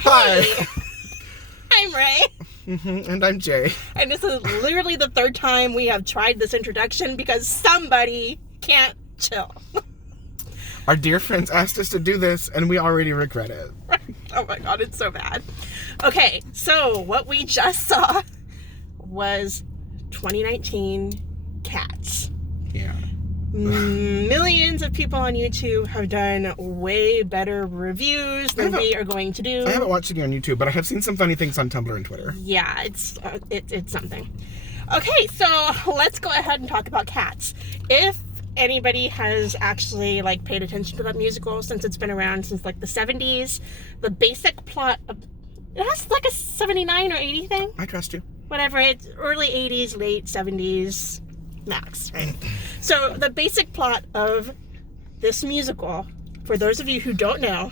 Hi. I'm Ray. And I'm Jay. And this is literally the third time we have tried this introduction because somebody can't chill. Our dear friends asked us to do this, and we already regret it. Oh my god, it's so bad. Okay, so what we just saw was 2019 Cats. Yeah. Millions of people on YouTube have done way better reviews than we are going to do. I haven't watched it on YouTube, but I have seen some funny things on Tumblr and Twitter. Yeah, it's something. Okay, so let's go ahead and talk about Cats. If anybody has actually paid attention to that musical since it's been around since the 70s, the basic plot of it has a 79 or 80 thing. I trust you. Whatever, it's early 80s, late 70s max, right? So the basic plot of this musical, for those of you who don't know,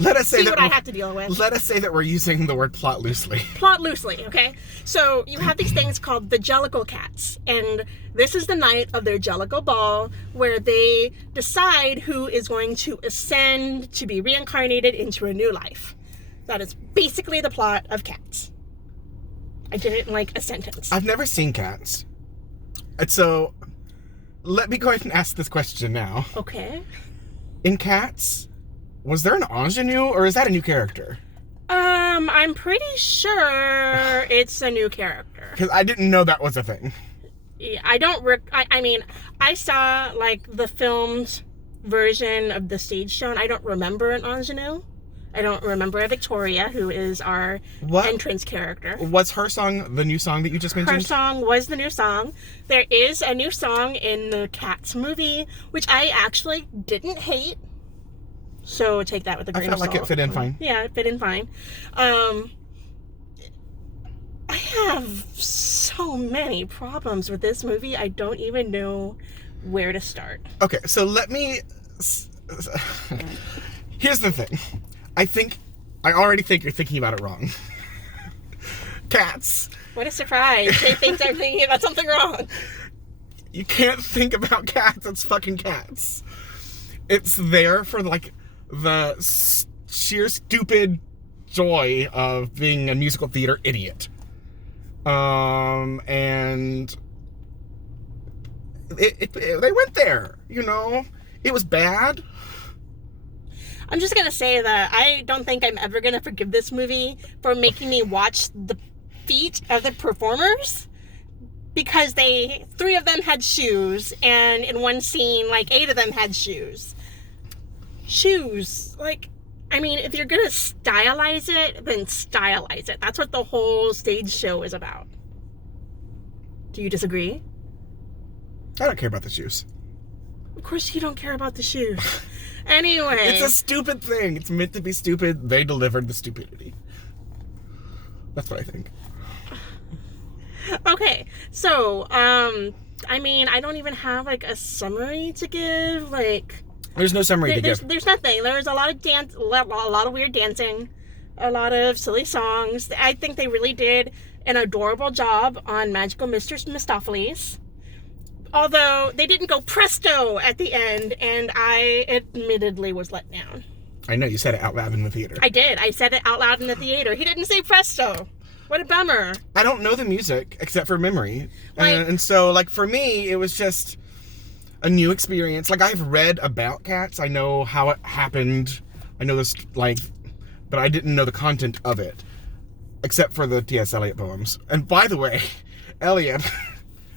let us say see that what I have to deal with. Let us say that we're using the word plot loosely. Plot loosely, okay? So you have these things called the Jellicle Cats, and this is the night of their Jellicle Ball where they decide who is going to ascend to be reincarnated into a new life. That is basically the plot of Cats. I didn't like a sentence. I've never seen Cats. And so, let me go ahead and ask this question now. Okay. In Cats, was there an ingenue, or is that a new character? I'm pretty sure it's a new character. Because I didn't know that was a thing. Yeah, I mean, I saw, the filmed version of the stage show, and I don't remember an ingenue. I don't remember a Victoria, who is our entrance character. Was her song the new song that you just mentioned? Her song was the new song. There is a new song in the Cats movie, which I actually didn't hate. So take that with a grain of salt. I felt like it fit in fine. Yeah, it fit in fine. I have so many problems with this movie. I don't even know where to start. Okay, so let me... Here's the thing. I already think you're thinking about it wrong. Cats. What a surprise. Jay thinks I'm thinking about something wrong. You can't think about Cats. It's fucking Cats. It's there for, the sheer stupid joy of being a musical theater idiot. And... they went there, It was bad. I'm just going to say that I don't think I'm ever going to forgive this movie for making me watch the feet of the performers, because 3 of them had shoes, and in one scene, 8 of them had shoes. Shoes. If you're going to stylize it, then stylize it. That's what the whole stage show is about. Do you disagree? I don't care about the shoes. Of course you don't care about the shoes. Anyway. It's a stupid thing. It's meant to be stupid. They delivered the stupidity. That's what I think. Okay, so, I don't even have, a summary to give, There's no summary to give. There's nothing. There's a lot of a lot of weird dancing, a lot of silly songs. I think they really did an adorable job on Magical Mistress Mistopheles. Although, they didn't go presto at the end, and I admittedly was let down. I know, you said it out loud in the theater. I did. I said it out loud in the theater. He didn't say presto. What a bummer. I don't know the music, except for memory. And so, for me, it was just a new experience. I've read about Cats. I know how it happened. I know this, but I didn't know the content of it. Except for the T.S. Eliot poems. And by the way, Eliot...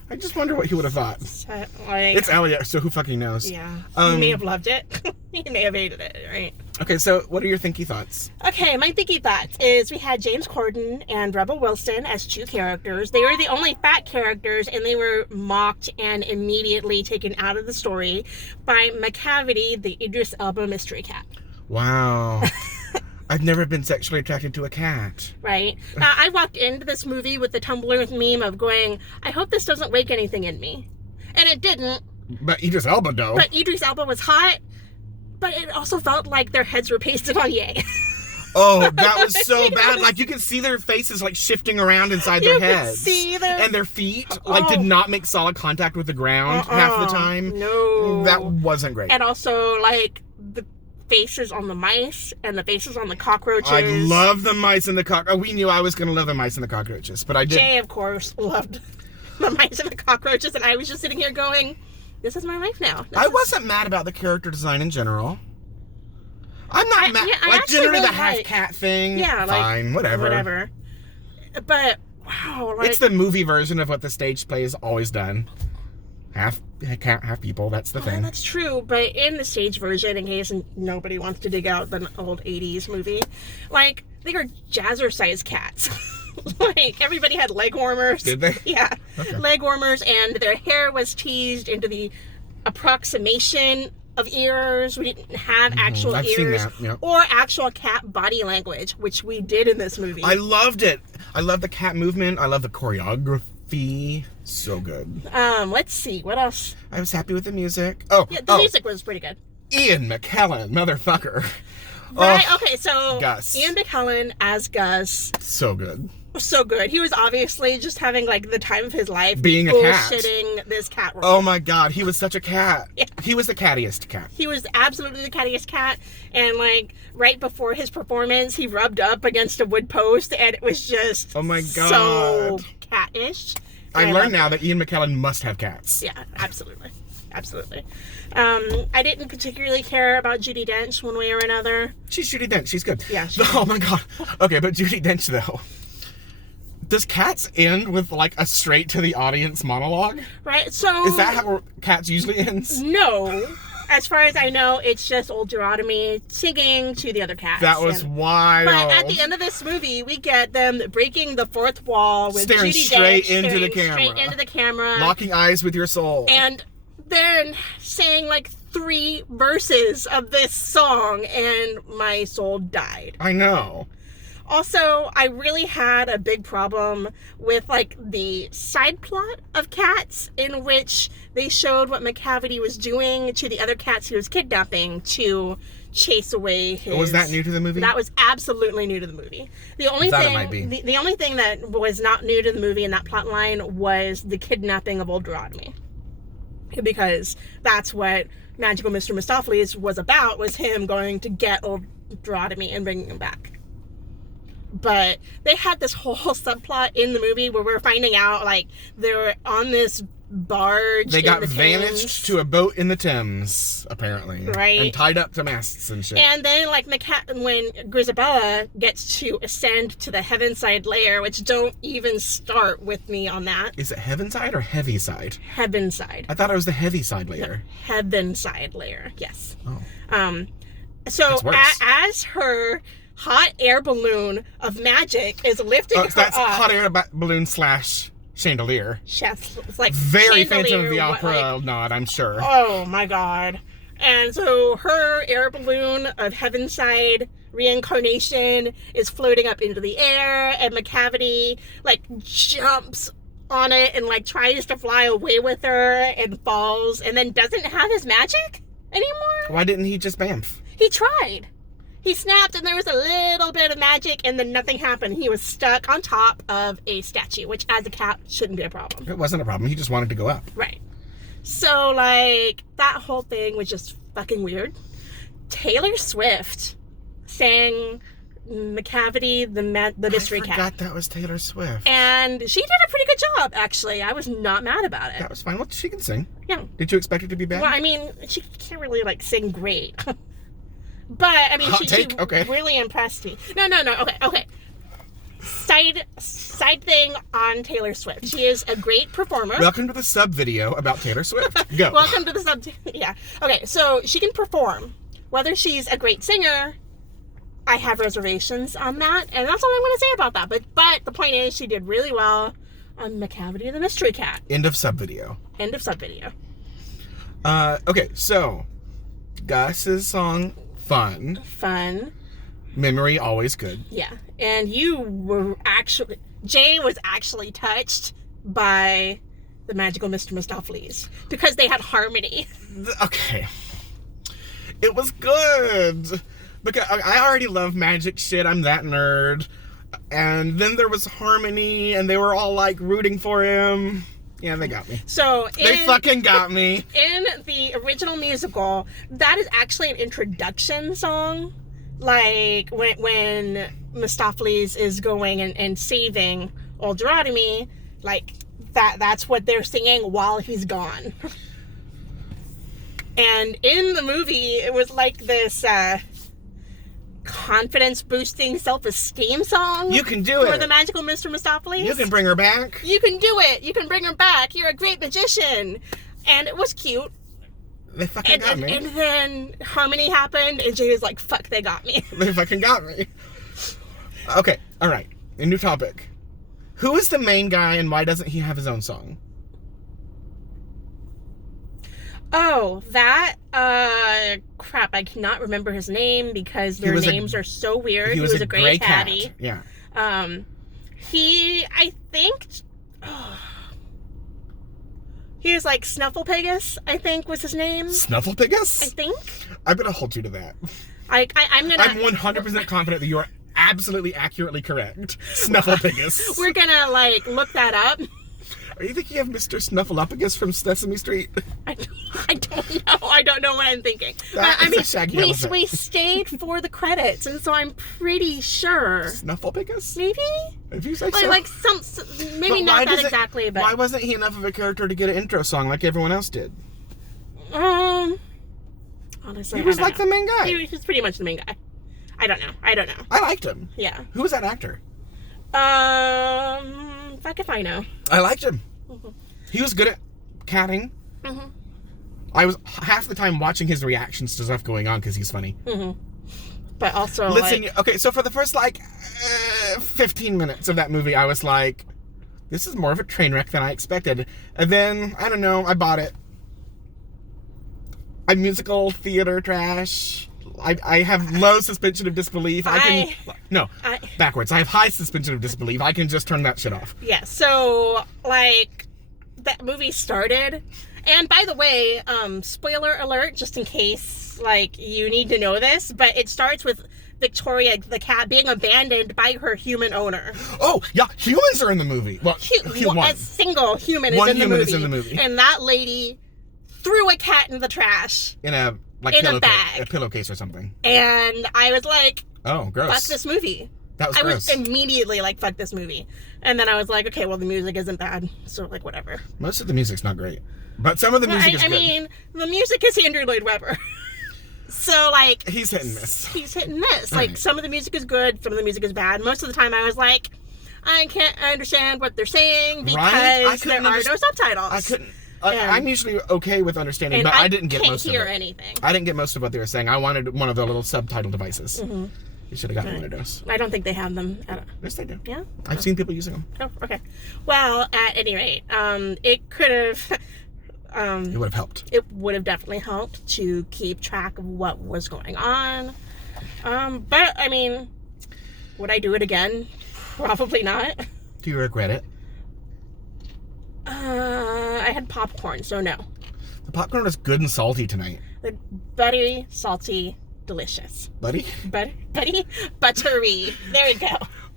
I just wonder what he would have thought. It's Eliot, so who fucking knows? Yeah. He may have loved it. He may have hated it, right? Okay, so what are your thinky thoughts? Okay, my thinky thoughts is we had James Corden and Rebel Wilson as 2 characters. They were the only fat characters, and they were mocked and immediately taken out of the story by Macavity, the Idris Elba mystery cat. Wow. I've never been sexually attracted to a cat. Right. Now, I walked into this movie with the Tumblr meme of going, I hope this doesn't wake anything in me. And it didn't. But Idris Elba, though. But Idris Elba was hot, but it also felt like their heads were pasted on Ye. Oh, that was so bad. You could see their faces, shifting around inside their heads. And their feet, did not make solid contact with the ground half the time. No. That wasn't great. And also, faces on the mice and the faces on the cockroaches. I love the mice and the cockroaches. Oh, we knew I was going to love the mice and the cockroaches, but I did. Jay, of course, loved the mice and the cockroaches, and I was just sitting here going, this is my life now. Wasn't mad about the character design in general. I'm not mad. Yeah, I like, actually generally really the half-cat thing, yeah, fine, whatever. Whatever. But, wow. Like, it's the movie version of what the stage play has always done. Half cat, half people, that's the thing. That's true, but in the stage version, in case nobody wants to dig out the old 80s movie, like, they were jazzercise cats. Like, everybody had leg warmers. Did they? Yeah. Okay. Leg warmers, and their hair was teased into the approximation of ears. We didn't have actual I've ears. seen that, yeah. Or actual cat body language, which we did in this movie. I loved it. I love the cat movement. I love the choreography. So good. Let's see, what else? I was happy with the music. Oh, Yeah, the music was pretty good. Ian McKellen, motherfucker. Right, Oh, okay, so Gus. Ian McKellen as Gus, so good. so good. He was obviously just having, like, the time of his life Being a cat. bullshitting this cat role. Oh my god, he was such a cat. Yeah. He was the cattiest cat. He was absolutely the cattiest cat, and, like, right before his performance, he rubbed up against a wood post, and it was just Oh my so God. cat-ish. I And learned now that Ian McKellen must have cats. Yeah, absolutely. Absolutely. I didn't particularly care about Judi Dench one way or another. She's Judi Dench. She's good. Yeah, Oh my god. Okay, but Judi Dench though. Does Cats end with like a straight to the audience monologue? Right? So Is that how Cats usually ends? No. As far as I know, it's just old Deuteronomy singing to the other cats. That was wild. But at the end of this movie, we get them breaking the fourth wall with Staring Judi straight Dench into the staring camera. straight into the camera, Locking eyes with your soul. and then saying like 3 verses of this song, and my soul died. I know. Also, I really had a big problem with like the side plot of Cats, in which they showed what McCavity was doing to the other cats he was kidnapping to chase away his... Was that new to the movie? That was absolutely new to the movie. The only Thought it thing, might be. The only thing that was not new to the movie in that plot line was the kidnapping of old Deuteronomy, because that's what Magical Mr. Mistopheles was about, was him going to get old Deuteronomy and bringing him back. But they had this whole subplot in the movie where we're finding out, like, they're on this barge. They got in the vanished Thames. to a boat in the Thames, apparently. Right. And tied up to masts and shit. And then, like, when Grisabella gets to ascend to the Heavenside layer, which don't even start with me on that. Is it Heavenside or Heavyside? Heavenside. I thought it was the Heavyside layer. Heavenside layer, yes. Oh. So That's worse. as her hot air balloon of magic is lifting Oh, her so that's up, hot air balloon / chandelier. it's like Very chandelier, Phantom of the what, Opera like, nod, I'm sure. oh my god. And so her air balloon of Heavenside reincarnation is floating up into the air, and McCavity like jumps on it and like tries to fly away with her and falls, and then doesn't have his magic anymore. Why didn't he just bamf? He tried. He snapped, and there was a little bit of magic, and then nothing happened. He was stuck on top of a statue, which as a cat shouldn't be a problem. It wasn't a problem. He just wanted to go up. Right. So, like, that whole thing was just fucking weird. Taylor Swift sang McCavity, the Mystery I Cat. forgot that was Taylor Swift. And she did a pretty good job, actually. I was not mad about it. That was fine. Well, she can sing. Yeah. Did you expect her to be bad? Well, I mean, she can't really, like, sing great. But, I mean, Hot she take? Okay. really impressed me. No. Okay. Side thing on Taylor Swift. She is a great performer. Welcome to the sub video about Taylor Swift. Go. Welcome to the sub. Yeah. Okay, so she can perform. Whether she's a great singer, I have reservations on that, and that's all I'm going to say about that. But the point is, she did really well on McCavity the Mystery Cat. End of sub video. End of sub video. Okay, so Gus's song, Fun. Fun. Memory, always good. Yeah. And Jay was actually touched by the Magical Mr. Mistopheles because they had harmony. Okay. It was good. Because I already love magic shit. I'm that nerd. And then there was harmony, and they were all like rooting for him. Yeah, they got me. So They fucking got me. In the original musical, that is actually an introduction song. Like, when Mistopheles is going and saving old Deuteronomy, like, that's what they're singing while he's gone. And in the movie, it was like this confidence-boosting, self-esteem song. You can do it. For the magical Mr. Mistopheles. You can bring her back. You can do it. You can bring her back. You're a great magician. And it was cute. They fucking got me. And then Harmony happened, and Jay was like, fuck, they got me. They fucking got me. Okay, all right. A new topic. Who is the main guy, and why doesn't he have his own song? Oh, that, crap, I cannot remember his name because their names are so weird. He was a gray caddy. Yeah. I think, he was like Snuffleupagus, I think was his name. Snuffleupagus? I think. I'm gonna hold you to that. I'm 100% confident that you are absolutely accurately correct. Snuffleupagus. We're gonna, like, look that up. Are you thinking of Mr. Snuffleupagus from Sesame Street? I don't know. I don't know what I'm thinking. I mean, we stayed for the credits, and so I'm pretty sure. Snuffleupagus? Maybe? If you say so. Like maybe not that exactly, but... Why wasn't he enough of a character to get an intro song like everyone else did? Honestly, he was like the main guy. He was pretty much the main guy. I don't know. I liked him. Yeah. Who was that actor? Fuck if I know. I liked him. Mm-hmm. He was good at catting. Mm-hmm. I was half the time watching his reactions to stuff going on because he's funny. Mm-hmm. But also, listen, okay, so for the first, 15 minutes of that movie, I was like, this is more of a train wreck than I expected. And then, I don't know, I bought it. I'm musical theater trash. I have low suspension of disbelief. Backwards. I have high suspension of disbelief. I can just turn that shit off. Yeah, so, that movie started, and by the way, spoiler alert, just in case, you need to know this, but it starts with Victoria, the cat, being abandoned by her human owner. Oh, yeah, humans are in the movie. Well, a single human is in the movie. And that lady threw a cat in the trash. In a bag. A pillowcase or something. And I was like, oh, gross. Fuck this movie. That was gross. I was immediately like, fuck this movie. And then I was like, okay, well, the music isn't bad. So, whatever. Most of the music's not great. But some of the music is good. I mean, the music is Andrew Lloyd Webber. So, he's hit and miss. He's hit and miss. Right. Some of the music is good, some of the music is bad. Most of the time I was like, I can't understand what they're saying because there are no subtitles. I couldn't. I'm usually okay with understanding, but I didn't get most of it. I can't hear anything. I didn't get most of what they were saying. I wanted one of the little subtitle devices. Mm-hmm. You should have gotten one of those. I don't think they have them. Yes, they do. Yeah? I've seen people using them. Oh, okay. Well, at any rate, it could have... it would have helped. It would have definitely helped to keep track of what was going on. But, I mean, would I do it again? Probably not. Do you regret it? I had popcorn, so no. The popcorn was good and salty tonight. Buttery, salty, delicious. Buddy? Buddy? Buttery. There we go.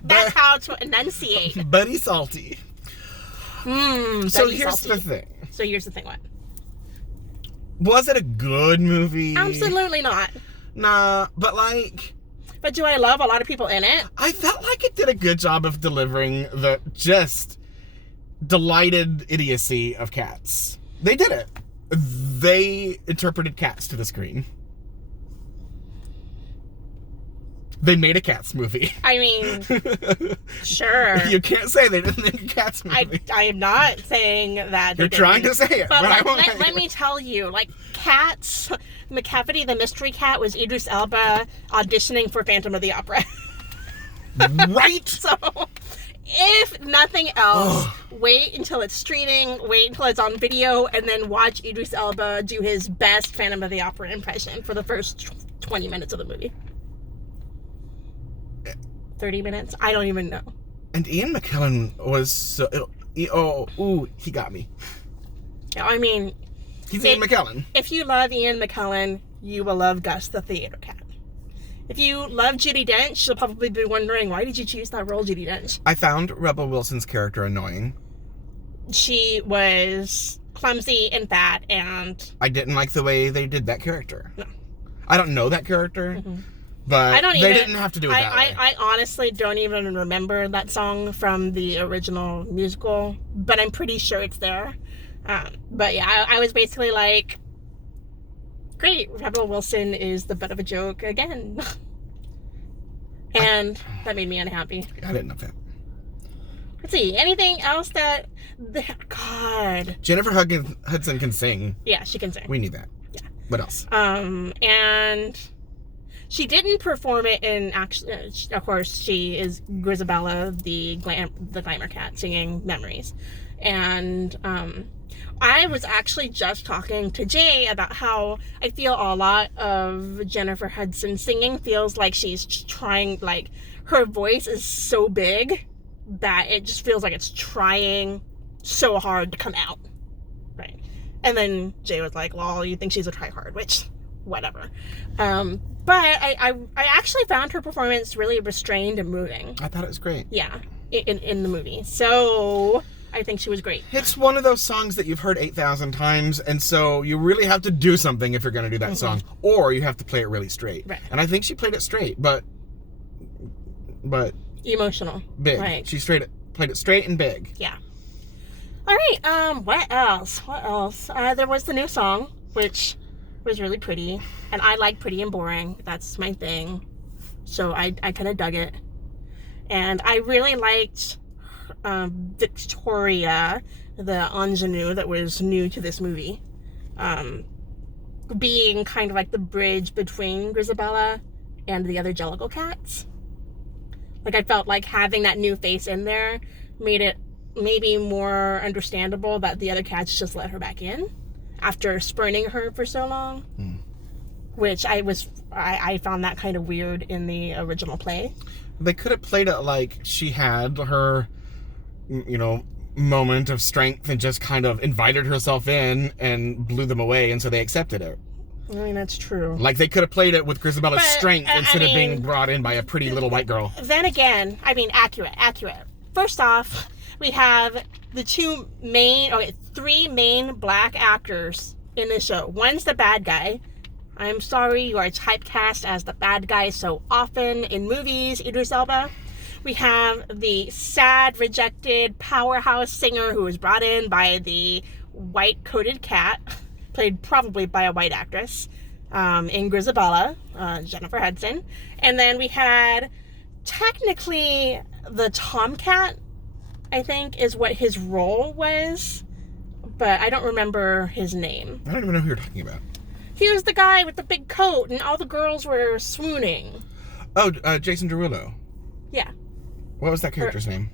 That's how to enunciate. Buddy salty. So here's the thing. So here's the thing, what? Was it a good movie? Absolutely not. Nah, but But do I love a lot of people in it? I felt like it did a good job of delivering the just delighted idiocy of Cats. They did it. They interpreted Cats to the screen. They made a Cats movie. I mean, sure. You can't say they didn't make a Cats movie. I am not saying that. You're trying to say it, but I won't. Let me tell you, Cats, McCafferty the Mystery Cat was Idris Elba auditioning for Phantom of the Opera. Right? So, if nothing else, wait until it's streaming, wait until it's on video, and then watch Idris Elba do his best Phantom of the Opera impression for the first 20 minutes of the movie. 30 minutes? I don't even know. And Ian McKellen was so... he got me. I mean... He's Ian McKellen. If you love Ian McKellen, you will love Gus the Theater Cat. If you love Judi Dench, you'll probably be wondering, why did you choose that role, Judi Dench? I found Rebel Wilson's character annoying. she was clumsy and fat, and I didn't like the way they did that character. No. I don't know that character, Mhm. but they didn't have to do it that way. I honestly don't even remember that song from the original musical, but I'm pretty sure it's there. But yeah, I was basically like, great, Rebel Wilson is the butt of a joke again. And that made me unhappy. I didn't know that. Let's see, anything else that... God. Jennifer Hudson can sing. Yeah, she can sing. We need that. Yeah. What else? And she didn't perform it in... Actually, of course, she is Grisabella, the glamour cat, singing Memories. And I was actually just talking to Jay about how I feel a lot of Jennifer Hudson singing feels like she's trying, like, her voice is so big that it just feels like it's trying so hard to come out. Right. And then Jay was like, well, you think she's a tryhard, which, whatever. But I actually found her performance really restrained and moving. I thought it was great. Yeah, in the movie. So... I think she was great. It's one of those songs that you've heard 8,000 times, and so you really have to do something if you're going to do that song, or you have to play it really straight. Right. And I think she played it straight, but emotional. Big. Right. She played it straight and big. Yeah. All right. What else? There was the new song, which was really pretty, and I like pretty and boring. That's my thing. So I kind of dug it, and I really liked Victoria, the ingenue that was new to this movie, being kind of like the bridge between Grisabella and the other Jellicle cats. Like, I felt like having that new face in there made it maybe more understandable that the other cats just let her back in after spurning her for so long. Which I found that kind of weird in the original play. They could have played it like she had her, moment of strength and just kind of invited herself in and blew them away, and so they accepted it. I mean, that's true. Like, they could have played it with Grisabella's strength instead of being brought in by a pretty little white girl. Then again, I mean, accurate. First off, we have the three main black actors in this show. One's the bad guy. I'm sorry, you are typecast as the bad guy so often in movies, Idris Elba. We have the sad, rejected powerhouse singer who was brought in by the white-coated cat, played probably by a white actress, in Grisabella, Jennifer Hudson. And then we had, technically, the Tomcat, I think, is what his role was, but I don't remember his name. I don't even know who you're talking about. He was the guy with the big coat, and all the girls were swooning. Oh, Jason Derulo. Yeah. What was that character's name?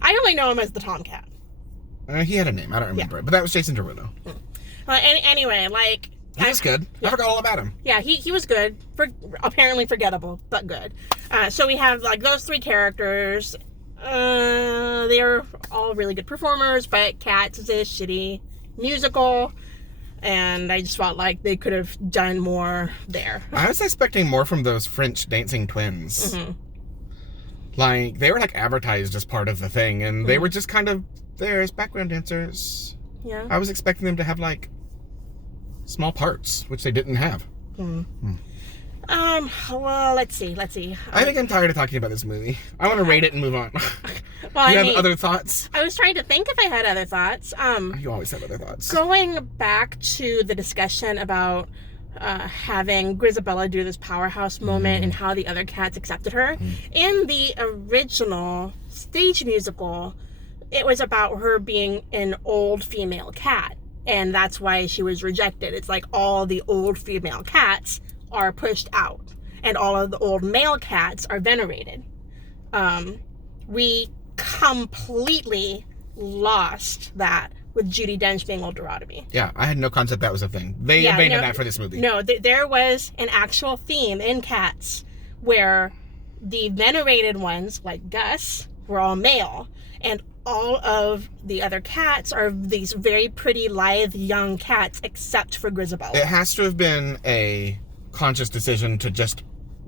I only know him as the Tomcat. He had a name. I don't remember it, but that was Jason Derulo. Anyway, like... He was good. Yeah. I forgot all about him. Yeah, he was good. Apparently forgettable, but good. So we have, like, those three characters. They're all really good performers, but Cats is a shitty musical, and I just felt like they could have done more there. I was expecting more from those French dancing twins. Mm-hmm. Like, they were, like, advertised as part of the thing, and they were just kind of there as background dancers. Yeah. I was expecting them to have, like, small parts, which they didn't have. Well, let's see. I think I'm tired of talking about this movie. I want to rate it and move on. Well, Do you have other thoughts? I was trying to think if I had other thoughts. You always have other thoughts. Going back to the discussion about having Grisabella do this powerhouse moment and how the other cats accepted her. In the original stage musical, it was about her being an old female cat, and that's why she was rejected. It's like all the old female cats are pushed out, and all of the old male cats are venerated. We completely lost that with Judi Dench being Old Dorothy. Yeah, I had no concept that was a thing. They abandoned that for this movie. No, there was an actual theme in Cats where the venerated ones, like Gus, were all male, and all of the other cats are these very pretty, lithe, young cats, except for Grisabella. It has to have been a conscious decision to just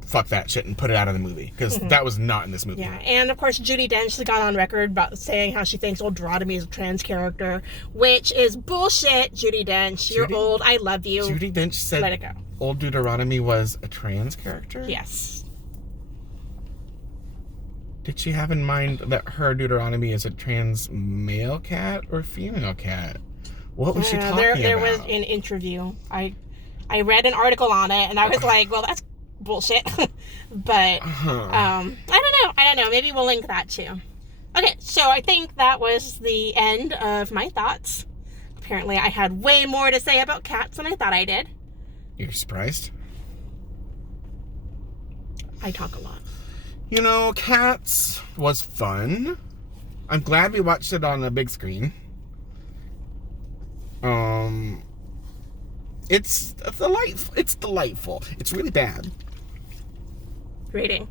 fuck that shit and put it out of the movie, because that was not in this movie. Yeah, and of course Judi Dench got on record about saying how she thinks Old Deuteronomy is a trans character, which is bullshit. Judi Dench, you're old. I love you. Judi Dench said let it go. Old Deuteronomy was a trans character? Yes. Did she have in mind that her Deuteronomy is a trans male cat or female cat? What was she talking there about? was an interview. I read an article on it, and I was like, well, that's bullshit. But I don't know. Maybe we'll link that too. Okay, so I think that was the end of my thoughts. Apparently, I had way more to say about Cats than I thought I did. You're surprised? I talk a lot. You know, Cats was fun. I'm glad we watched it on a big screen. It's delightful. It's really bad. Rating.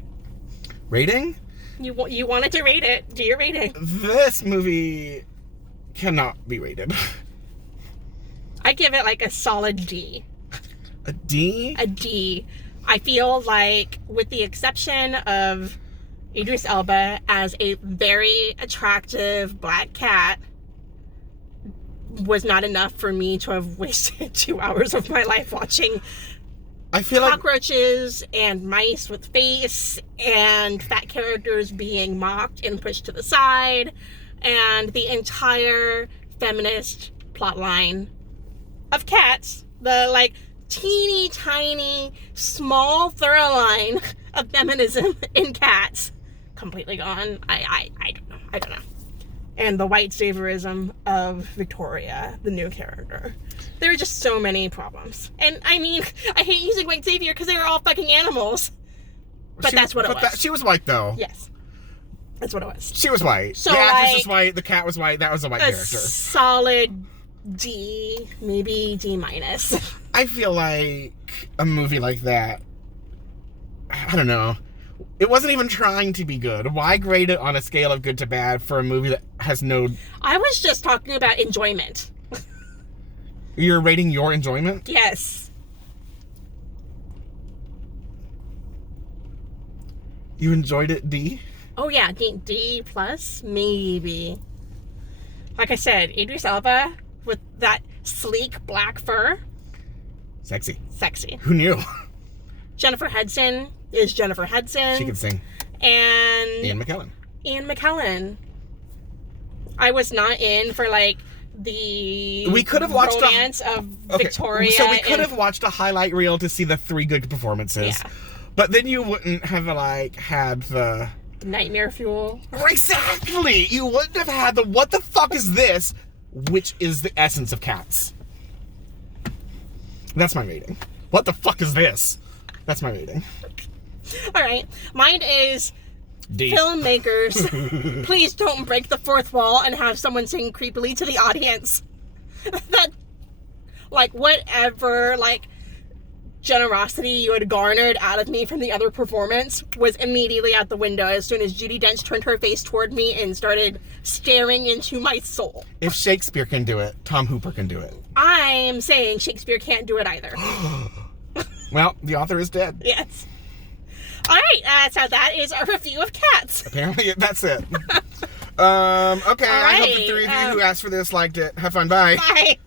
Rating? You wanted to rate it. Do your rating. This movie cannot be rated. I give it like a solid D. A D? A D. I feel like, with the exception of Idris Elba as a very attractive black cat, was not enough for me to have wasted 2 hours of my life watching I feel cockroaches and mice with face and fat characters being mocked and pushed to the side, and the entire feminist plotline of Cats, the like teeny tiny small through line of feminism in Cats, completely gone. I don't know. And the white saviorism of Victoria, the new character. There are just so many problems. And I mean, I hate using white savior because they were all fucking animals. But that's what it was. She was white, though. Yes. That's what it was. She was white. So, the actress like, was white. The cat was white. That was a white character. Solid D, maybe D minus. I feel like a movie like that, I don't know. It wasn't even trying to be good. Why grade it on a scale of good to bad for a movie that has no... I was just talking about enjoyment. You're rating your enjoyment? Yes. You enjoyed it, D? Oh yeah, D plus, maybe. Like I said, Idris Elba with that sleek black fur. Sexy. Who knew? Jennifer Hudson is Jennifer Hudson. She can sing. And Ian McKellen. I was not in for like the we could have watched romance of Victoria. So we could have watched a highlight reel to see the 3 good performances. Yeah. But then you wouldn't have like had the nightmare fuel. Exactly. You wouldn't have had the what the fuck is this, which is the essence of Cats. That's my rating. What the fuck is this? That's my rating. All right. Mine is D. Filmmakers, please don't break the fourth wall and have someone sing creepily to the audience. That, like, whatever, like, generosity you had garnered out of me from the other performance was immediately out the window as soon as Judi Dench turned her face toward me and started staring into my soul. If Shakespeare can do it, Tom Hooper can do it. I am saying Shakespeare can't do it either. Well, the author is dead. Yes. All right, so that is our review of Cats. Apparently, that's it. Okay, I hope the 3 of you who asked for this liked it. Have fun. Bye. Bye.